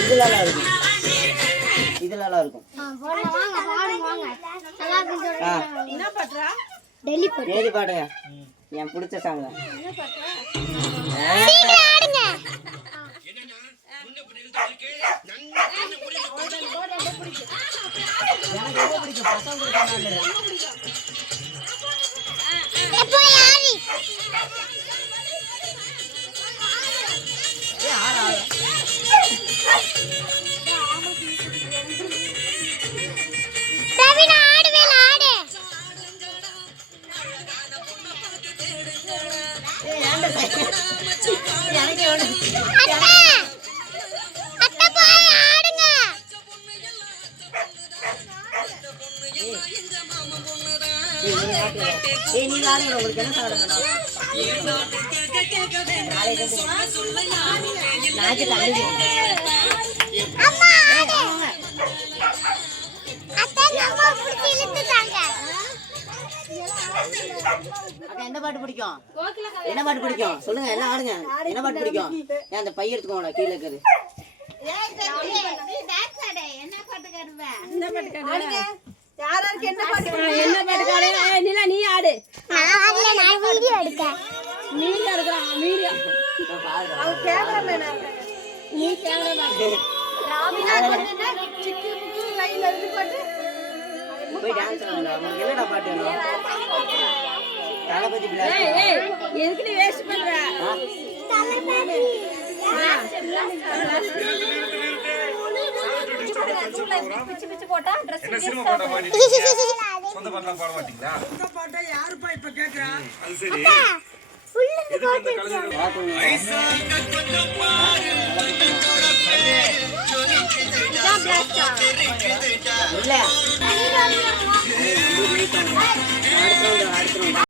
இதுலலாம் இருக்கும், இதுலலாம் இருக்கும். ஏதி பாடுங்க, என் பிடிச்ச சாங்க. எனக்கு ரொம்ப பிடிக்கும், பசங்க உங்களுக்கு என்ன சாப்பிடணும்? என்ன பாட்டு பிடிக்கும்? என்ன பாட்டு பிடிக்கும் சொல்லுங்க, எல்லாம் ஆடுங்க. என்ன பாட்டு பிடிக்கும்? ஏன் அந்த பைய எடுத்துக்கோங்க, கீழே இருக்குது. யாராருக்கு என்ன பாட்டு என்ன பாட்டு காலே நிலா நீ ஆடு. நான் வீடியோ எடுக்க. வீடியோ எடுக்கறாங்க, வீடியோ. அவ கேமராமேனா இருக்காங்க. நீ கேமராமேன். ராமினா கொஞ்சனா சிக்கி முக்கி லைன்ல இருந்து பாட்டு. போய் டான்ஸ் ஆடுங்க. உங்களுக்கு என்னடா பாட்டு வேணும்? தலபதி பிளாக். ஏய் எதுக்கு நீ வேஸ்ட் பண்ற? தலபதி. பிச்சு போட்டா Dress சொந்த பாட்டலாம் பாட மாட்டீங்களா? சொந்த பாட்டை யாருப்பா இப்ப கேக்குறா? அது சரி. ஃபுல்லு இந்த கலைஞர் இல்ல